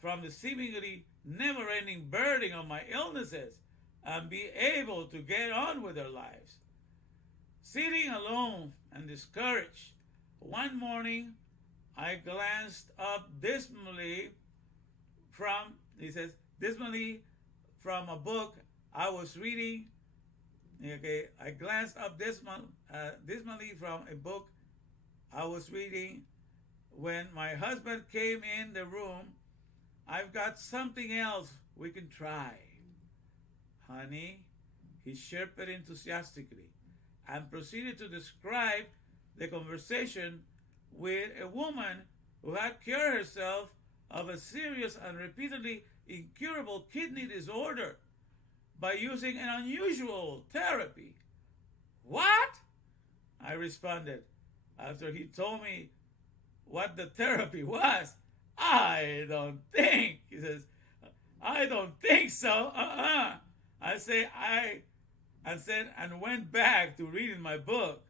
from the seemingly never-ending burden of my illnesses and be able to get on with their lives. Sitting alone and discouraged, one morning I glanced up dismally from a book I was reading. Okay, I glanced up dismally from a book I was reading when my husband came in the room. I've got something else we can try. Honey, he chirped enthusiastically and proceeded to describe the conversation with a woman who had cured herself of a serious and repeatedly incurable kidney disorder by using an unusual therapy. What? I responded after he told me what the therapy was. I don't think, he says, I don't think so. I said and went back to reading my book.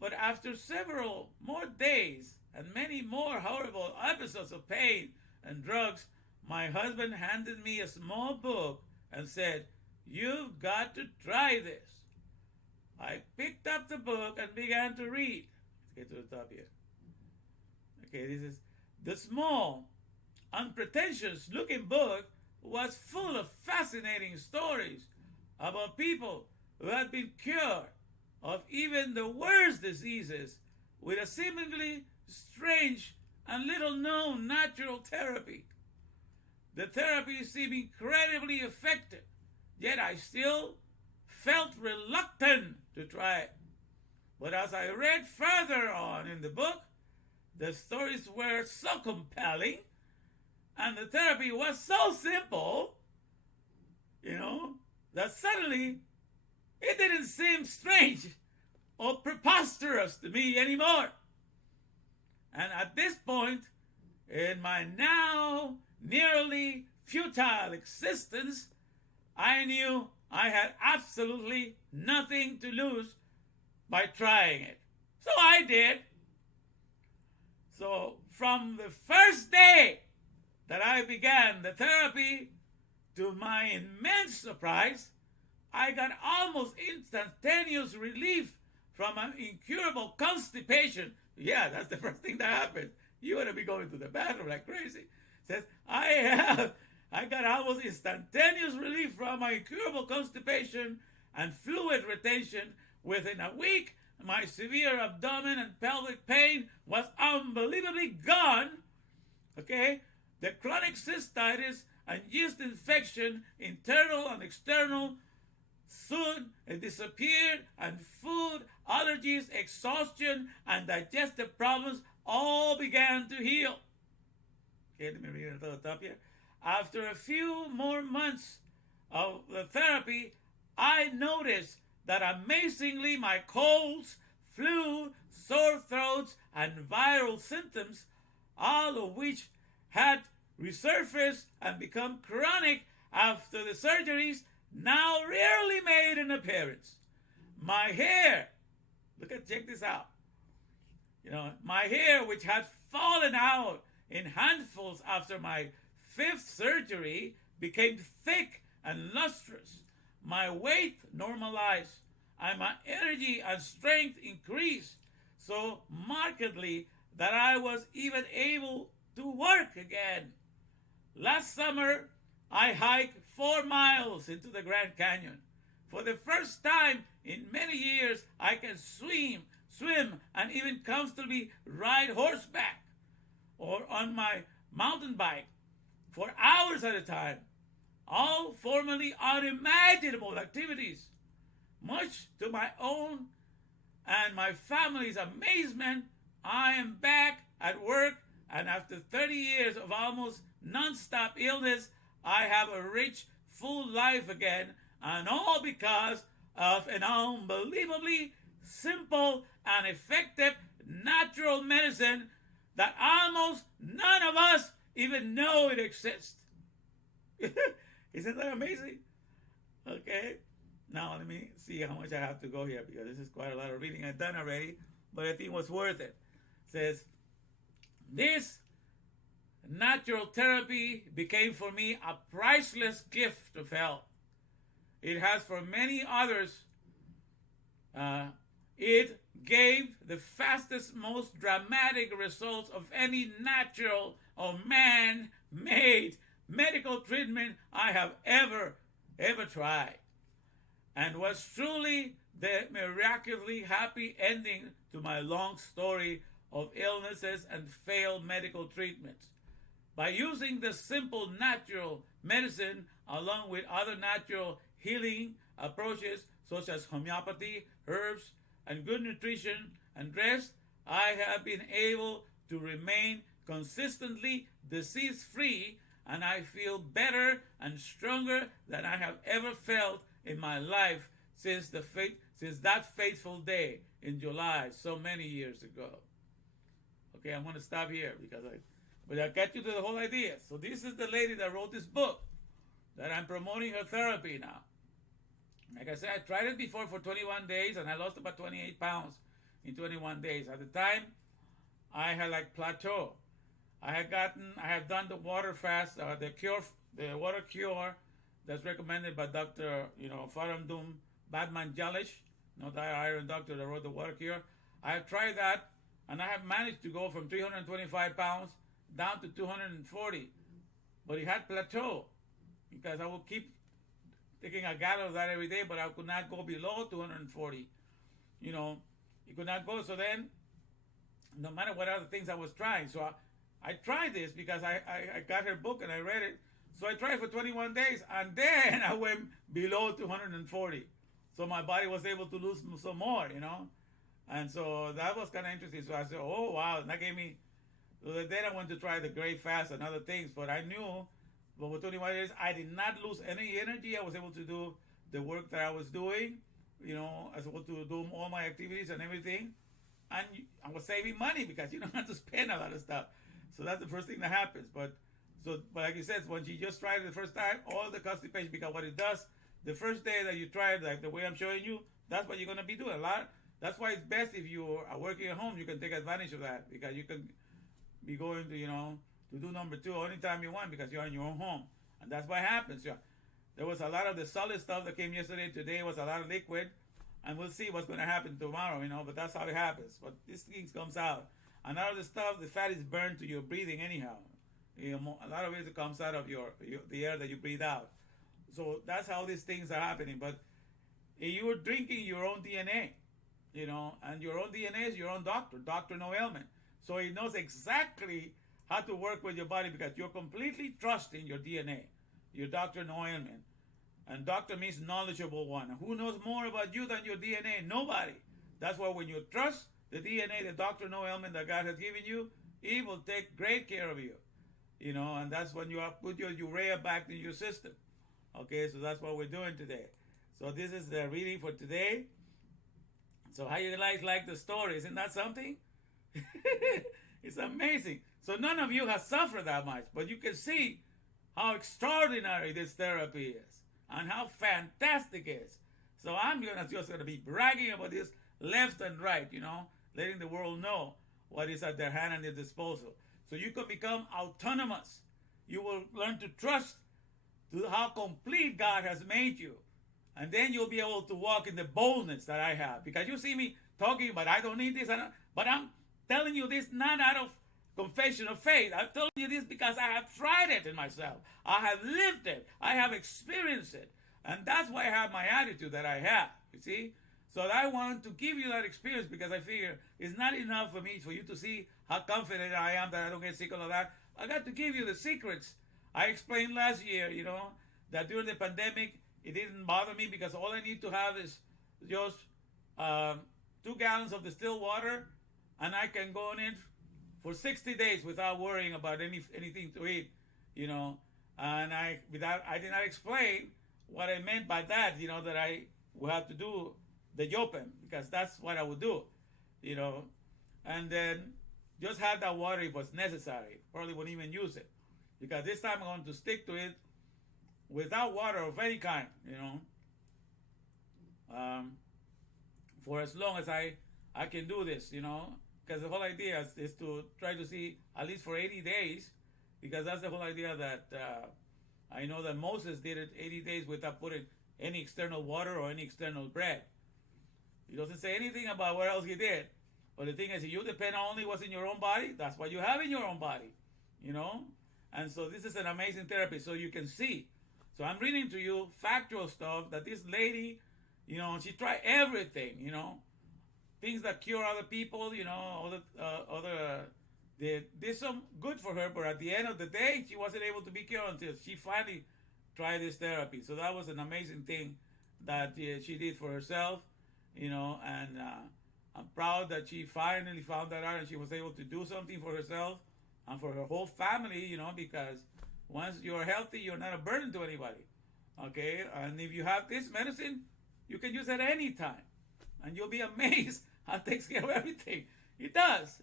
But after several more days and many more horrible episodes of pain and drugs, my husband handed me a small book and said, "You've got to try this." I picked up the book and began to read. Let's get to the top here. Okay, this is the small, unpretentious looking book was full of fascinating stories about people who had been cured of even the worst diseases with a seemingly strange and little known natural therapy. The therapy seemed incredibly effective, yet I still felt reluctant to try it. But as I read further on in the book, the stories were so compelling and the therapy was so simple, that suddenly it didn't seem strange or preposterous to me anymore. And at this point in my now nearly futile existence, I knew I had absolutely nothing to lose by trying it. So I did. So from the first day that I began the therapy, to my immense surprise, I got almost instantaneous relief from an incurable constipation. Yeah, that's the first thing that happens. You ought to be going to the bathroom like crazy. Says, I got almost instantaneous relief from my incurable constipation and fluid retention. Within a week, my severe abdomen and pelvic pain was unbelievably gone. Okay? The chronic cystitis and yeast infection, internal and external, soon disappeared, and food allergies, exhaustion, and digestive problems all began to heal. Okay, let me read it at the top here. After a few more months of the therapy, I noticed that amazingly my colds, flu, sore throats, and viral symptoms, all of which had resurfaced and become chronic after the surgeries, now rarely made an appearance. My hair, check this out. My hair, which had fallen out in handfuls after my 5th surgery, became thick and lustrous. My weight normalized, and my energy and strength increased so markedly that I was even able to work again. Last summer, I hiked 4 miles into the Grand Canyon. For the first time in many years, I can swim swim, and even comfortably ride horseback or on my mountain bike for hours at a time. All formerly unimaginable activities. Much to my own and my family's amazement, I am back at work, and after 30 years of almost non-stop illness, I have a rich, full life again, and all because of an unbelievably simple and effective natural medicine that almost none of us even know it exists. Isn't that amazing? Okay. Now let me see how much I have to go here, because this is quite a lot of reading I've done already, but I think it was worth it. It says, this natural therapy became for me a priceless gift of health. It has for many others. It gave the fastest, most dramatic results of any natural or man-made medical treatment I have ever tried, and was truly the miraculously happy ending to my long story of illnesses and failed medical treatments. By using the simple natural medicine along with other natural healing approaches such as homeopathy, herbs, and good nutrition and rest, I have been able to remain consistently disease-free, and I feel better and stronger than I have ever felt in my life since that fateful day in July so many years ago. Okay, I'm going to stop here but I'll get you to the whole idea. So this is the lady that wrote this book that I'm promoting her therapy now. Like I said, I tried it before for 21 days, and I lost about 28 pounds in 21 days. At the time, I had like plateau. I have done the water fast, the water cure that's recommended by Dr. Farandum Badman Jalish, the iron doctor that wrote the water cure. I have tried that, and I have managed to go from 325 pounds down to 240. But it had plateau, because I will keep taking a gallon of that every day, but I could not go below 240. It could not go. So then, no matter what other things I was trying, so I tried this because I got her book and I read it. So I tried for 21 days, and then I went below 240. So my body was able to lose some more, And so that was kind of interesting. So I said, oh, wow. And that gave me, so then I went to try the great fast and other things. But I knew, but for 21 days, I did not lose any energy. I was able to do the work that I was doing. I was able to do all my activities and everything. And I was saving money because you don't have to spend a lot of stuff. So that's the first thing that happens. But like you said, when you just try it the first time, all the constipation, because what it does, the first day that you try it, like the way I'm showing you, that's what you're going to be doing a lot. That's why it's best if you are working at home, you can take advantage of that, because you can be going to, to do number 2 anytime you want, because you're in your own home. And that's what happens. Yeah. There was a lot of the solid stuff that came yesterday. Today was a lot of liquid. And we'll see what's going to happen tomorrow, but that's how it happens. But this thing comes out. And out of the stuff, the fat is burned to your breathing anyhow. A lot of it comes out of the air that you breathe out. So that's how these things are happening. But you are drinking your own DNA, and your own DNA is your own doctor. Doctor no ailment. So he knows exactly how to work with your body, because you're completely trusting your DNA. Your doctor no ailment. And doctor means knowledgeable one. Who knows more about you than your DNA? Nobody. That's why when you trust the DNA, the doctor no ailment that God has given you, he will take great care of you. And that's when you put your urea back in your system. Okay, so that's what we're doing today. So this is the reading for today. So how you guys like the story? Isn't that something? It's amazing. So none of you have suffered that much, but you can see how extraordinary this therapy is and how fantastic it is. So I'm just going to be bragging about this left and right, letting the world know what is at their hand and their disposal. So you can become autonomous. You will learn to trust to how complete God has made you. And then you'll be able to walk in the boldness that I have. Because you see me talking, but I don't need this. But I'm telling you this not out of confession of faith. I'm telling you this because I have tried it in myself. I have lived it. I have experienced it. And that's why I have my attitude that I have. You see? So I want to give you that experience because I figure it's not enough for me for you to see how confident I am that I don't get sick all of that. I got to give you the secrets. I explained last year, that during the pandemic it didn't bother me because all I need to have is just 2 gallons of distilled water, and I can go in for 60 days without worrying about anything to eat, And I did not explain what I meant by that, that I would have to do the yopen because that's what I would do, and then just have that water if was necessary. Probably wouldn't even use it because this time I'm going to stick to it without water of any kind, for as long as I can do this, because the whole idea is to try to see at least for 80 days, because that's the whole idea that I know that Moses did it 80 days without putting any external water or any external bread. He doesn't say anything about what else he did. But the thing is, if you depend on only what's in your own body, that's what you have in your own body, And so this is an amazing therapy, so you can see. So I'm reading to you factual stuff that this lady, she tried everything, things that cure other people, they did some good for her, but at the end of the day, she wasn't able to be cured until she finally tried this therapy. So that was an amazing thing that she did for herself, and I'm proud that she finally found that out and she was able to do something for herself and for her whole family, because once you're healthy, you're not a burden to anybody, okay? And if you have this medicine, you can use it any time, and you'll be amazed how it takes care of everything. It does,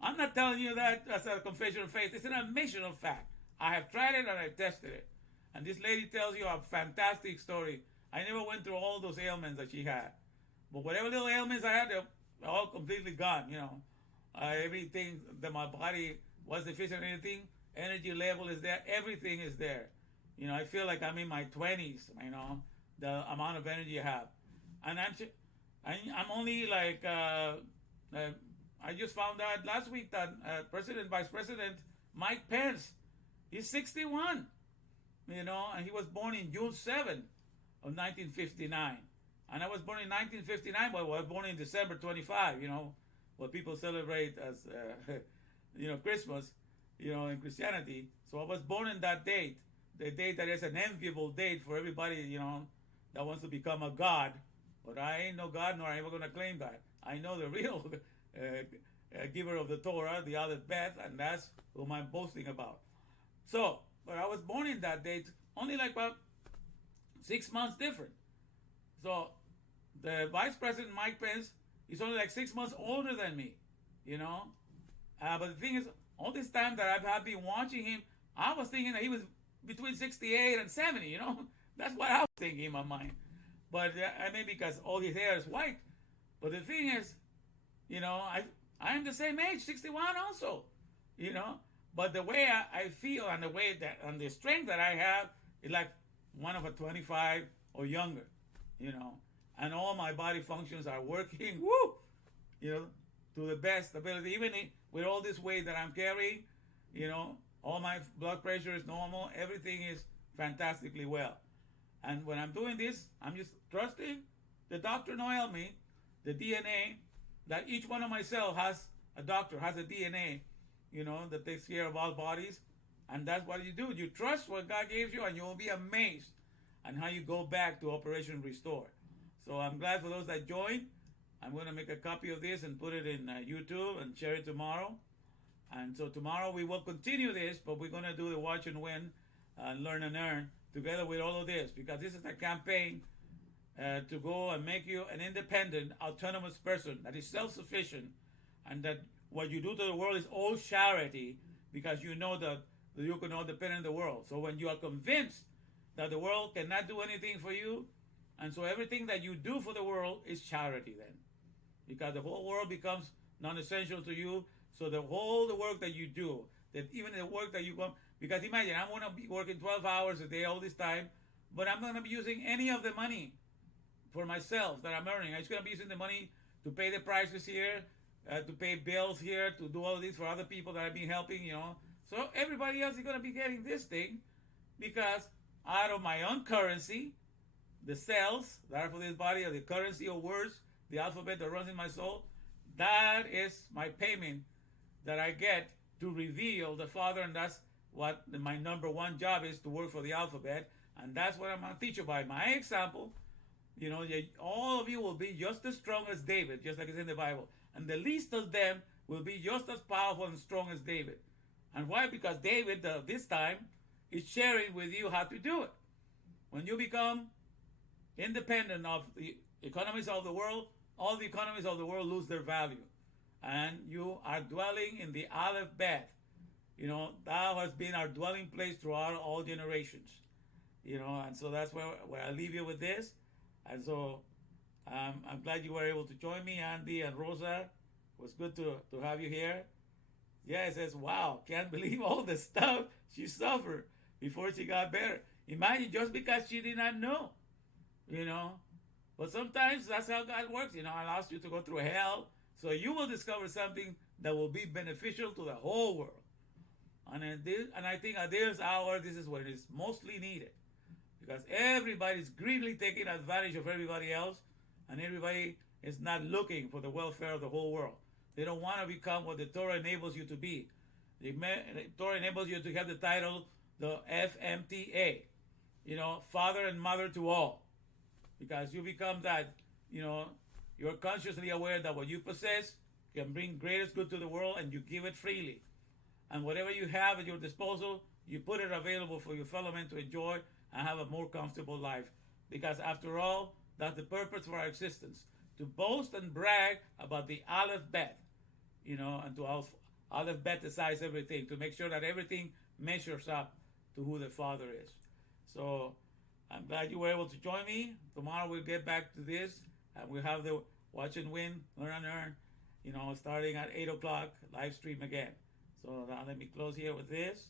I'm not telling you that as a confession of faith. It's an admission of fact. I have tried it and I tested it. And this lady tells you a fantastic story. I never went through all those ailments that she had. But whatever little ailments I had, they're all completely gone, everything that my body was deficient in, anything, energy level is there, everything is there. I feel like I'm in my 20s, the amount of energy I have. And I'm only like, I just found out last week that Vice President Mike Pence, he's 61, and he was born in June 7 of 1959. And I was born in 1959, but I was born in December 25, what people celebrate as, Christmas, in Christianity. So I was born in that date, the date that is an enviable date for everybody, that wants to become a god. But I ain't no god, nor I ever going to claim that. I know the real giver of the Torah, the Aleph Beth, and that's whom I'm boasting about. So, but I was born in that date, only like about 6 months different. So, the Vice President Mike Pence is only like 6 months older than me, But the thing is, all this time that I've been watching him, I was thinking that he was between 68 and 70, That's what I was thinking in my mind. But I mean, because all his hair is white. But the thing is, I am the same age, 61 also, But the way I feel and the way that and the strength that I have is like one of a 25 or younger, And all my body functions are working, to the best ability. Even with all this weight that I'm carrying, all my blood pressure is normal. Everything is fantastically well. And when I'm doing this, I'm just trusting the doctor know me, the DNA, that each one of my cells has a doctor, has a DNA, that takes care of all bodies. And that's what you do. You trust what God gives you, and you will be amazed on how you go back to Operation Restore. So I'm glad for those that joined. I'm going to make a copy of this and put it in YouTube and share it tomorrow. And so tomorrow we will continue this, but we're going to do the Watch and Win and Learn and Earn together with all of this, because this is a campaign to go and make you an independent, autonomous person that is self-sufficient, and that what you do to the world is all charity, because you know that you cannot depend on the world. So when you are convinced that the world cannot do anything for you, and so everything that you do for the world is charity then, because the whole world becomes non-essential to you. So the work that you do, that even the work that you go, because imagine I'm going to be working 12 hours a day all this time, but I'm going to be using any of the money for myself that I'm earning. I'm just going to be using the money to pay the prices here, to pay bills here, to do all of this for other people that I've been helping, So everybody else is going to be getting this thing, because out of my own currency, the cells that are for this body, or the currency of words, the alphabet that runs in my soul, that is my payment that I get to reveal the Father, and that's what my number one job is, to work for the alphabet, and that's what I'm going to teach you by my example. You know, all of you will be just as strong as David, just like it's in the Bible, and the least of them will be just as powerful and strong as David. And why? Because David, this time, is sharing with you how to do it. When you become independent of the economies of the world, all the economies of the world lose their value. And you are dwelling in the Aleph Bet. You know, that has been our dwelling place throughout all generations. You know, and so that's where I leave you with this. And so I'm glad you were able to join me, Andy and Rosa. It was good to have you here. Yeah, it says, wow, can't believe all the stuff she suffered before she got better. Imagine, just because she did not know, you know. But sometimes that's how God works, you know, allows you to go through hell, so you will discover something that will be beneficial to the whole world. And I think at this hour, this is when it's mostly needed, because everybody's greedily taking advantage of everybody else, and everybody is not looking for the welfare of the whole world. They don't want to become what the Torah enables you to be. The Torah enables you to have the title, the FMTA, you know, father and mother to all. Because you become that, you know, you're consciously aware that what you possess can bring greatest good to the world, and you give it freely. And whatever you have at your disposal, you put it available for your fellow men to enjoy and have a more comfortable life. Because after all, that's the purpose for our existence, to boast and brag about the Aleph Bet, you know, and to Aleph Bet-ize everything, to make sure that everything measures up to who the Father is. So I'm glad you were able to join me. Tomorrow we'll get back to this, and we'll have the Watch and Win, Learn and Earn, you know, starting at 8 o'clock, live stream again. So now let me close here with this.